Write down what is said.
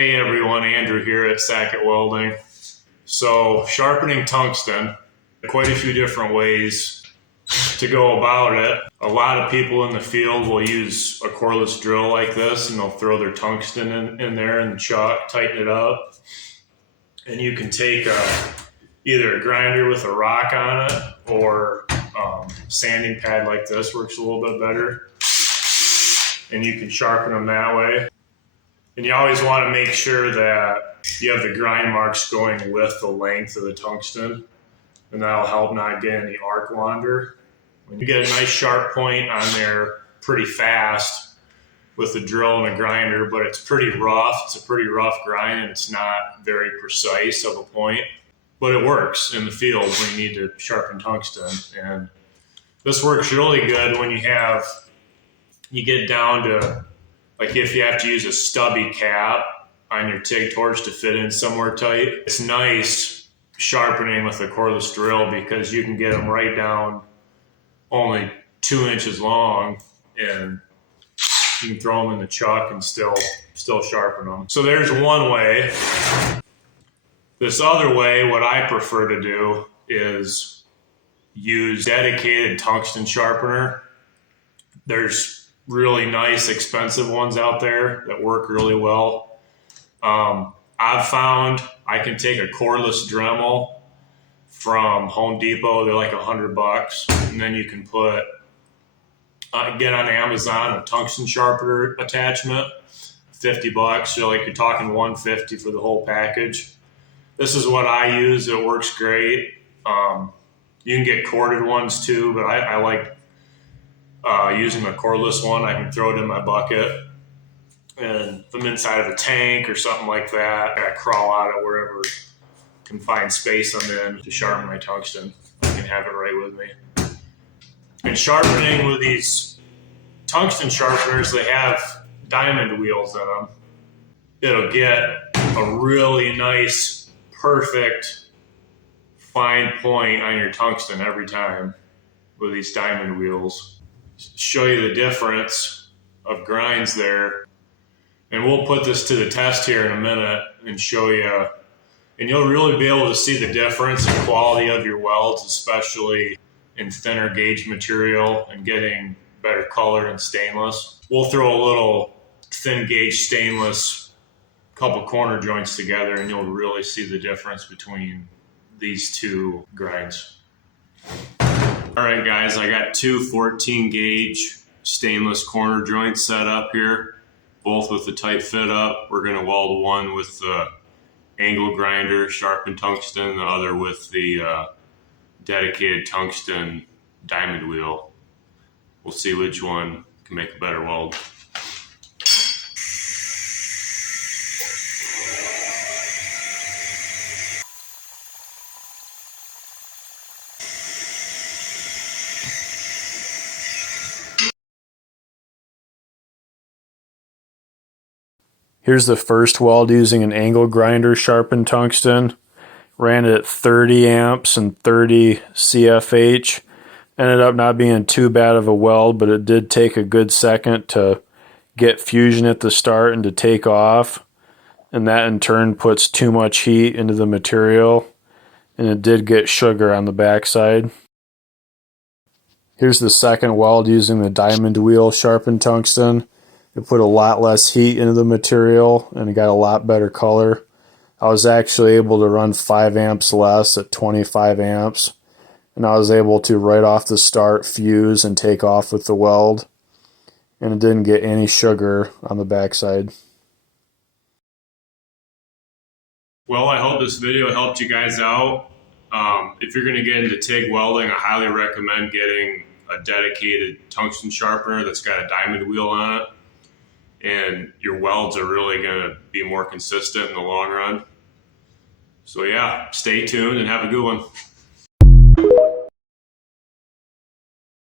Hey everyone, Andrew here at Sackett Welding. So sharpening tungsten, quite a few different ways to go about it. A lot of people in the field will use a cordless drill like this and they'll throw their tungsten in there and chuck, tighten it up. And you can take either a grinder with a rock on it or sanding pad like this works a little bit better. And you can sharpen them that way. And you always want to make sure that you have the grind marks going with the length of the tungsten, and that'll help not get any arc wander. When you get a nice sharp point on there pretty fast with the drill and a grinder, but it's pretty rough. It's a pretty rough grind and it's not very precise of a point, but it works in the field when you need to sharpen tungsten. And this works really good when you get down to, like if you have to use a stubby cap on your TIG torch to fit in somewhere tight. It's nice sharpening with a cordless drill because you can get them right down only 2 inches long and you can throw them in the chuck and still sharpen them. So there's one way. This other way, what I prefer to do is use dedicated tungsten sharpener. There's really nice, expensive ones out there that work really well. I've found I can take a cordless Dremel from Home Depot. They're like $100, and then you can get on Amazon a tungsten sharpener attachment, $50. So like you're talking $150 for the whole package. This is what I use. It works great. You can get corded ones too, but I like using a cordless one. I can throw it in my bucket, and if I'm inside of a tank or something like that, I crawl out of wherever I can find space I'm in to sharpen my tungsten. I can have it right with me. And sharpening with these tungsten sharpeners, they have diamond wheels in them. It'll get a really nice, perfect, fine point on your tungsten every time with these diamond wheels. Show you the difference of grinds there, and we'll put this to the test here in a minute and show you, and you'll really be able to see the difference in quality of your welds, especially in thinner gauge material and getting better color in stainless. We'll throw a little thin gauge stainless couple corner joints together and you'll really see the difference between these two grinds. All right, guys, I got two 14 gauge stainless corner joints set up here, both with the tight fit up. We're going to weld one with the angle grinder, sharpened tungsten, the other with the dedicated tungsten diamond wheel. We'll see which one can make a better weld. Here's the first weld using an angle grinder sharpened tungsten. Ran it at 30 amps and 30 CFH. Ended up not being too bad of a weld, but it did take a good second to get fusion at the start and to take off. And that in turn puts too much heat into the material. And it did get sugar on the backside. Here's the second weld using the diamond wheel sharpened tungsten. It put a lot less heat into the material and it got a lot better color. I was actually able to run 5 amps less at 25 amps. And I was able to right off the start fuse and take off with the weld. And it didn't get any sugar on the backside. Well, I hope this video helped you guys out. If you're going to get into TIG welding, I highly recommend getting a dedicated tungsten sharpener that's got a diamond wheel on it. And your welds are really going to be more consistent in the long run. So yeah, stay tuned and have a good one.